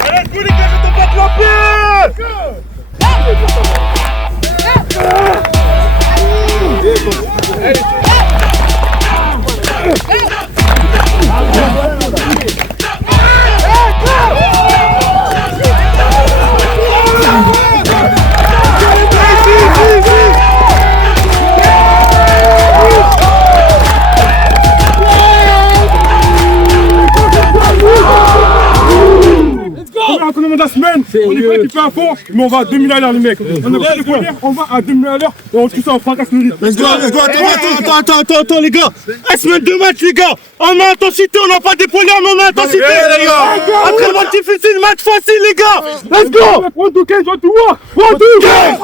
Allez, tous les gars, je te batte la de la semaine, on est pas équipé à fond, mais on va à 2000 à l'heure les mecs. On a pris le premier, on va à 2000 à l'heure et on tue ça, on fracasse le lit. Let's go, attends les gars. La semaine de match les gars. On a intensité, on n'a pas déployé, mais on a intensité les gars. Après le match difficile, match facile les gars. Let's go. 1, 2, 15, 1, 2, 1, 2, 1.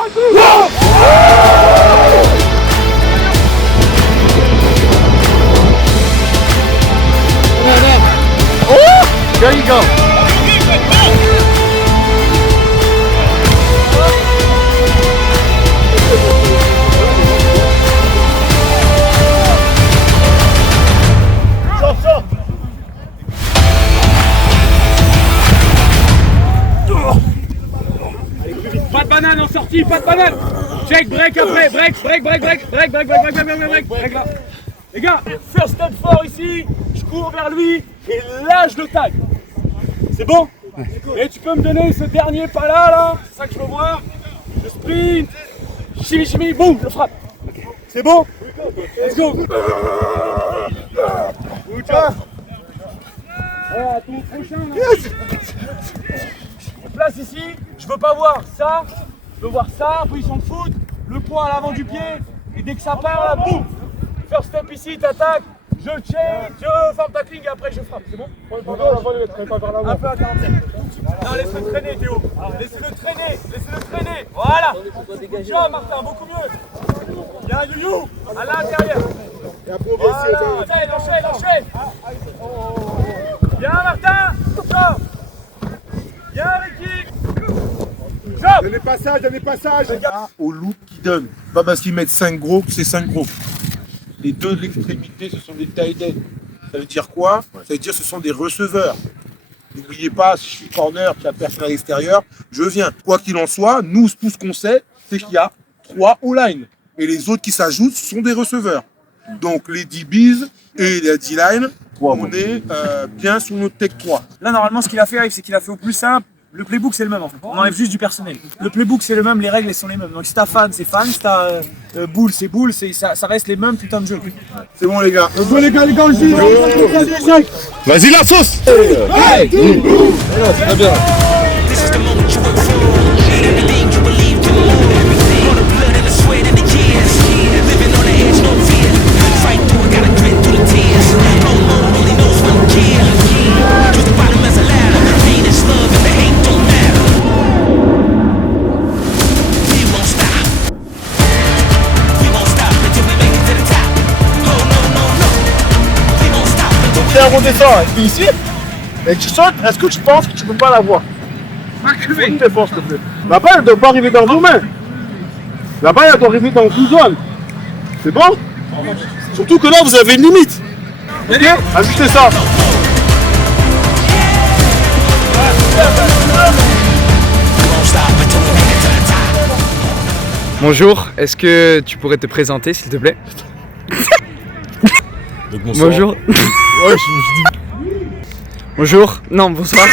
There you go. Pas de banane en sortie, pas de banane. Check, break après, break là. Les gars, first step fort ici, je cours vers lui et là je le tag. C'est bon? Et tu peux me donner ce dernier pas là, c'est ça que je veux voir. Je sprint, chimi, boum, je frappe. C'est bon? Let's go. Good job. À ton prochain là. On place ici, je veux pas voir ça, je veux voir ça, position de foot, le poing à l'avant du pied, et dès que ça part là, boum. First step ici, t'attaques, je check, je forme tackling et après je frappe, c'est bon? Un peu à 45. Non, laisse-le traîner Théo, laisse-le traîner, voilà. Good job Martin, beaucoup mieux. Il y a un you à l'intérieur. Voilà, enchaîne. Bien Martin, job. Bien l'équipe. Donnez passage. Au look qu'ils donnent. Pas parce qu'ils mettent 5 gros que c'est 5 gros. Les deux de l'extrémité, ce sont des tight ends. Ça veut dire quoi? Ça veut dire que ce sont des receveurs. N'oubliez pas, si je suis corner, qu'il n'y a personne à l'extérieur, je viens. Quoi qu'il en soit, nous, tout ce qu'on sait, c'est qu'il y a 3 O-line. Et les autres qui s'ajoutent, ce sont des receveurs. Donc les DBs et les D-line, on est bien sur notre tech 3. Là, normalement, ce qu'il a fait, c'est qu'il a fait au plus simple. Le playbook, c'est le même en fait. On enlève juste du personnel. Le playbook, c'est le même, les règles, elles sont les mêmes. Donc, si t'as fan, c'est fan. Si t'as boule, c'est boule. Ça reste les mêmes putains de jeux. C'est bon, les gars. Les gars, on dit. Vas-y, la sauce! Hey! Très bien. This is the moment you work for. Everything you believe to. All the blood and the sweat and the years. Living on the edge, no fear. Fight through it, gotta grit through the tears. No one only knows one gear. Use the bottom as a ladder. Pain is love and the hate don't matter. We won't stop. We won't stop until we make it to the top. Oh no. We won't stop until we Tiens, on descend ici. Et tu sautes, est-ce que tu penses que tu peux pas l'avoir? Une défense, s'il te plaît. La balle, elle doit pas arriver dans vos mains. La balle, elle doit arriver dans une zone. C'est bon? Surtout que là, vous avez une limite. Ok? Ajustez ça. Bonjour, est-ce que tu pourrais te présenter s'il te plaît? Donc, bonsoir. Bonjour. Bonjour. Non, bonsoir.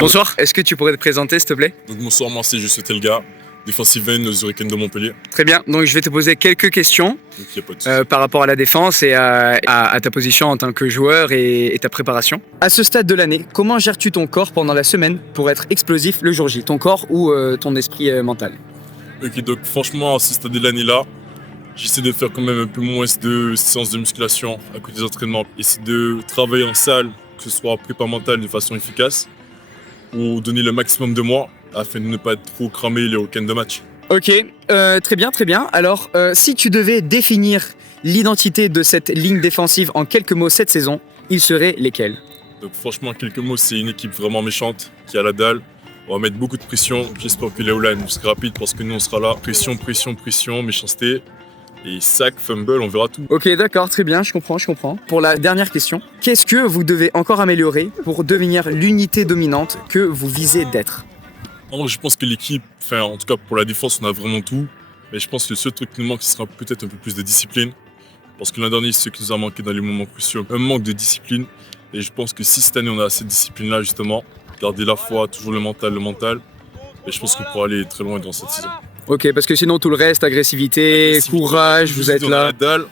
Bonsoir, est-ce que tu pourrais te présenter s'il te plaît? Donc bonsoir, moi c'est Juste Telga, defensive end aux Hurricanes de Montpellier. Très bien, donc je vais te poser quelques questions Donc il n'y a pas de souci. par rapport à la défense et à ta position en tant que joueur et ta préparation. À ce stade de l'année, comment gères-tu ton corps pendant la semaine pour être explosif le jour J? Ton corps ou ton esprit mental? Ok, donc franchement, à ce stade de l'année-là, j'essaie de faire quand même un peu moins de séances de musculation à côté des entraînements. Essayer de travailler en salle, que ce soit prépa mentale de façon efficace, ou donner le maximum de moi afin de ne pas être trop cramé les week-ends de match. Ok, très bien. Alors, si tu devais définir l'identité de cette ligne défensive en quelques mots cette saison, ils seraient lesquels? Donc franchement, quelques mots, c'est une équipe vraiment méchante qui a la dalle. On va mettre beaucoup de pression. J'espère que les O-line seront rapides parce que nous on sera là. Pression, méchanceté. Et sac, fumble, on verra tout. Ok, d'accord, très bien, je comprends. Pour la dernière question, qu'est-ce que vous devez encore améliorer pour devenir l'unité dominante que vous visez d'être? En vrai, je pense que l'équipe, enfin en tout cas pour la défense, on a vraiment tout. Mais je pense que le seul truc qui nous manque, ce sera peut-être un peu plus de discipline. Parce que l'an dernier, c'est ce qui nous a manqué dans les moments cruciaux, un manque de discipline. Et je pense que si cette année on a cette discipline-là, justement, garder la foi, toujours le mental, et je pense qu'on pourra aller très loin dans cette saison. Ok, parce que sinon tout le reste, agressivité, courage, vous êtes On a là. la dalle,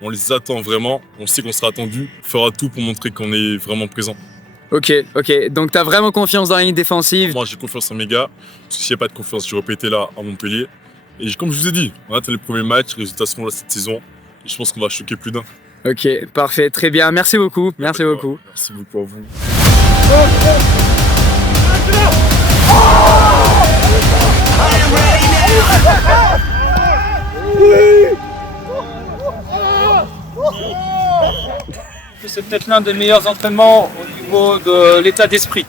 on les attend vraiment, on sait qu'on sera attendu, on fera tout pour montrer qu'on est vraiment présent. Ok, donc t'as vraiment confiance dans la ligne défensive? Moi j'ai confiance en mes gars, parce que s'il n'y a pas de confiance, j'aurais pas été là à Montpellier. Et comme je vous ai dit, on attend les premiers matchs, les résultats seront là cette saison, et je pense qu'on va choquer plus d'un. Ok, parfait, très bien, merci beaucoup. Merci beaucoup à vous. C'est peut-être l'un des meilleurs entraînements au niveau de l'état d'esprit.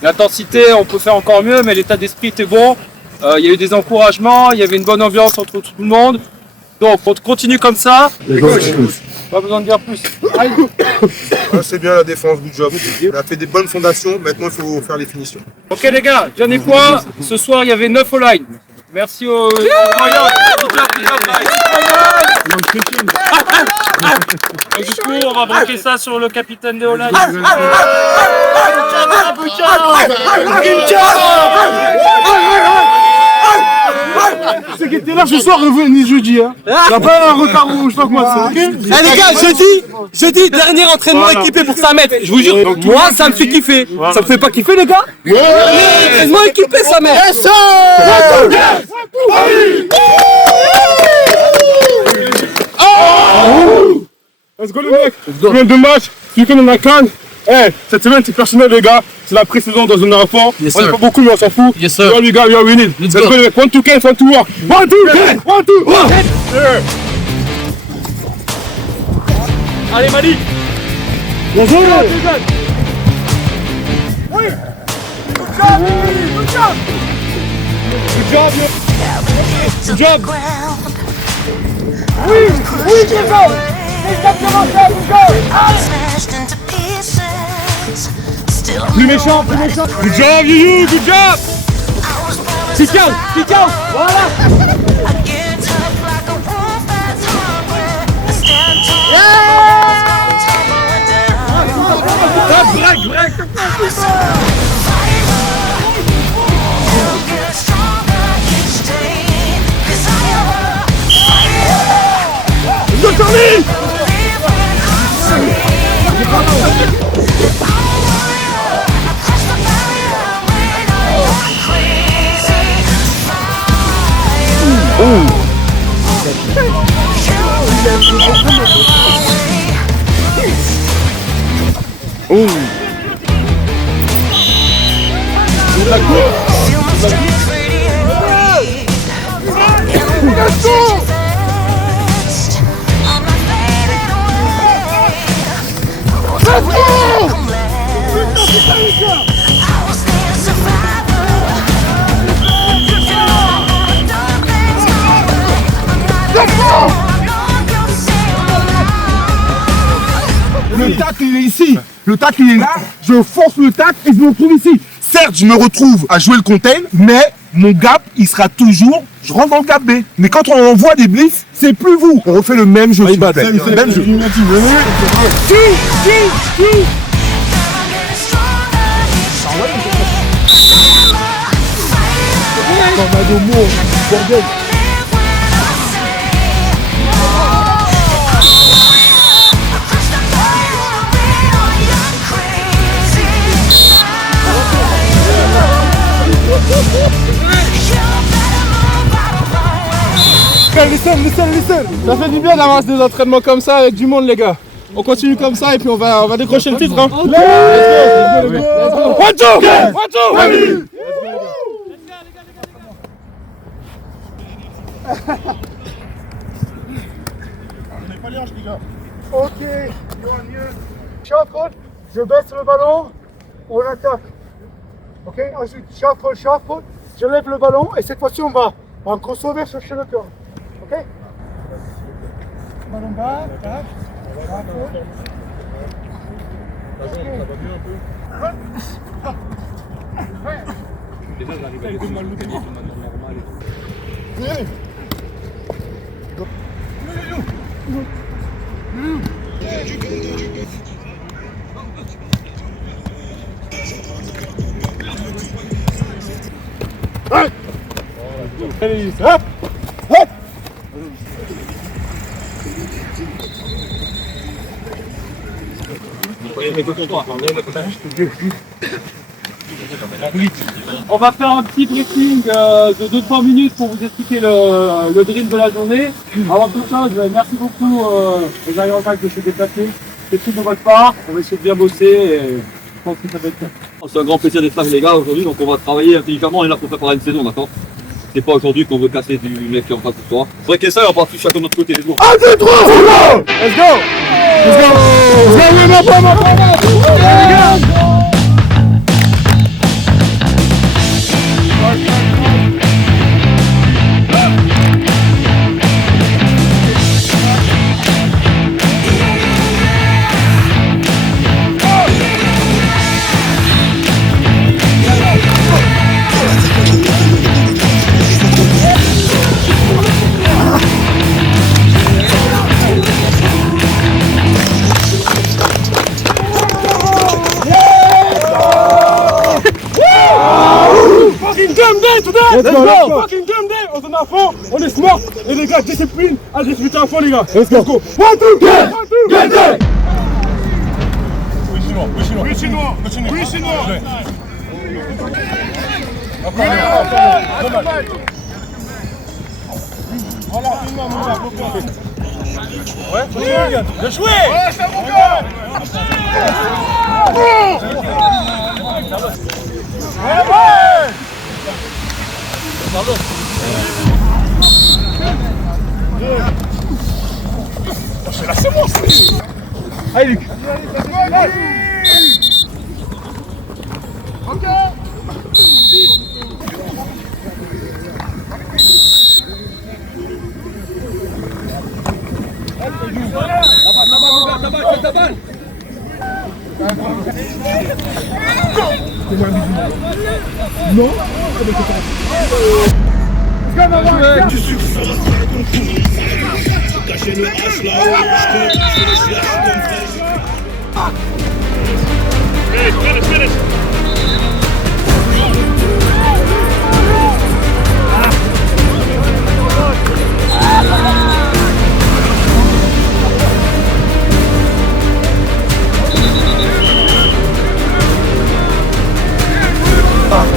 L'intensité, on peut faire encore mieux, mais l'état d'esprit était bon. Il y a eu des encouragements, il y avait une bonne ambiance entre tout le monde. Donc on continue comme ça. Pas besoin de dire plus. Ouais, c'est bien la défense, good job. On a fait des bonnes fondations, maintenant il faut faire les finitions. Ok les gars, dernier point. Ce soir il y avait 9 au line. Merci aux voyants. Et du coup on va braquer ça sur le capitaine des O-line. C'est qui était là ce soir, ni jeudi. Hein. T'as pas un retard ou je sais pas quoi. Eh les gars, jeudi, dernier entraînement équipé pour 5 mètres. Je vous jure, moi ça me fait kiffer. Ça me fait pas kiffer les gars? Entraînement équipé 5 mètres. Let's go les mecs. Semaine de match, ce week-end on a Cannes. Cette semaine c'est personnel les gars. C'est la pré-saison dans un rapport. On est pas beaucoup mais on s'en fout. Yes sir. Yo les gars, we are winning. Let's go les mecs. 1 to 15, 1 to work. 1 to 10, 1 to work. Allez Mali. Bonjour. Good job. Plus méchant, plus méchant. Good job, you, good job. Kick out. Voilà. Le tacle il est ici, le tacle il est là, je force le tacle et je me retrouve ici. Certes, je me retrouve à jouer le contain, mais mon gap, il sera toujours, je rentre dans le gap B. Mais quand on envoie des blitzs, c'est plus vous. On refait le même jeu, s'il vous plaît. Même jeu. Listen. Ça fait du bien d'avoir des entraînements comme ça avec du monde les gars. On continue comme ça et puis on va décrocher le titre. Hein. Let's go. One, two. Ok, shuffle, je baisse le ballon, on attaque. Ok, ensuite shuffle, je lève le ballon et cette fois-ci on va crossover chercher le corps. Ok. ballon bas, tac. Allez, hop, hop. On va faire un petit briefing de 2-3 minutes pour vous expliquer le drill de la journée. Avant toute chose, merci beaucoup aux Aéropacs de se déplacer. C'est tout de votre part. On va essayer de bien bosser et je pense que ça va être bien. C'est un grand plaisir d'être là les gars aujourd'hui, donc on va travailler intelligemment, on est là pour préparer une saison, d'accord? C'est pas aujourd'hui qu'on veut casser du mec qui est en face de toi. C'est vrai que ça, on part tous chacun de notre côté, les gars. 1, 2, 3, let's go! Let's go! Let's go! Let's go! Let's go! Let's go! Fucking game day! On est à fond, on est smart! Et les gars, discipline, agressivité à fond les gars! Let's go! 1, 2, 3! Get! Oui, chinois! Oui, chinois! Oui, chinois! Voilà, filme-moi, mon gars, ouais, bien joué! Ouais, c'est mon gars! Ouais! C'est moi. Allez Luc. Ok. Ta balle. Non. Du succès. Cacher le H là, finish. Passe!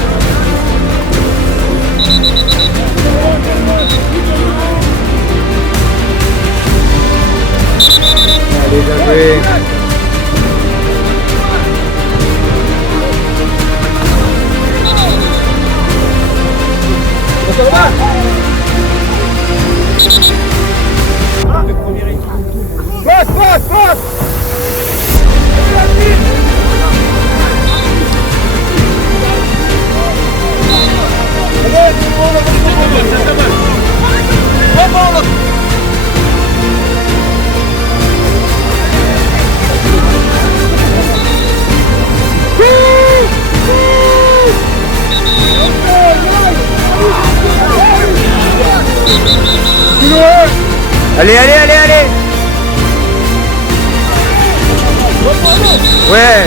Allez! Ouais!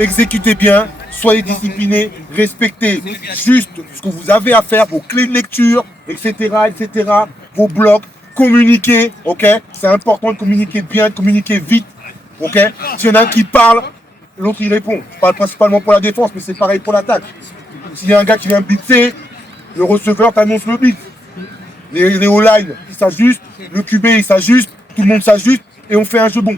Exécutez bien, soyez disciplinés, respectez juste ce que vous avez à faire, vos clés de lecture, etc., vos blocs, communiquez, ok? C'est important de communiquer bien, de communiquer vite, ok? S'il y en a un qui parle, l'autre il répond. Je parle principalement pour la défense, mais c'est pareil pour l'attaque. S'il y a un gars qui vient blitzer, le receveur t'annonce le blitz. Les O-line, ils s'ajustent, le QB il s'ajuste, tout le monde s'ajuste et on fait un jeu bon.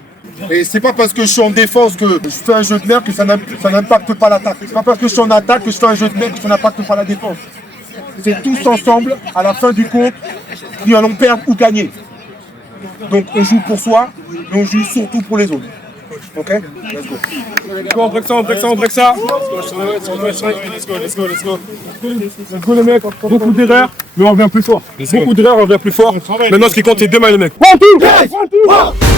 Et c'est pas parce que je suis en défense que je fais un jeu de merde que ça n'impacte pas l'attaque. C'est pas parce que je suis en attaque que je fais un jeu de merde que ça n'impacte pas la défense. C'est tous ensemble, à la fin du compte, qui allons perdre ou gagner. Donc on joue pour soi, mais on joue surtout pour les autres. Ok? Let's go. On break ça, on break ça. Let's go les mecs. Beaucoup d'erreurs, mais on revient plus fort. Beaucoup d'erreurs, on revient plus fort. Maintenant ce qui compte c'est demain les mecs. 1, 2, 1, 2, 1.